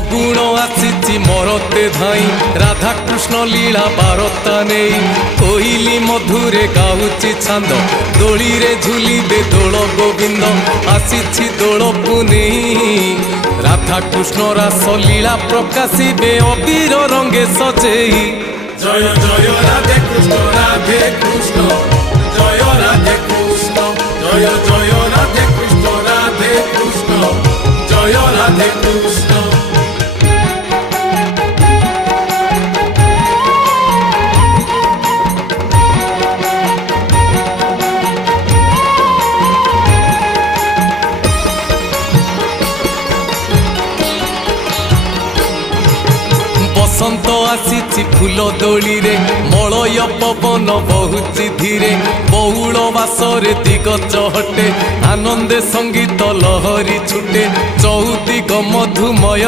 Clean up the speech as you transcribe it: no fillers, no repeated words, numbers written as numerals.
फगुण आसी मरते धाई राधा कृष्ण लीला बारता नहीं कोइली मधुरे गाउची छांद दोली रे झुलिबे दोल गोविंद आसी दोल पुनी राधा कृष्ण रास लीला प्रकाशिबे अबीर रंगे सजेई जय जय राधे कृष्ण जय राधे कृष्ण जय जय राधे कृष्ण जय राधे कृष्ण। बसंत आसी फूल दोली रे मलय पवन बहुची धीरे बहुल बासरे दिग चहटे आनंदे संगीत लहरी छुटे चौदिग मधुमय।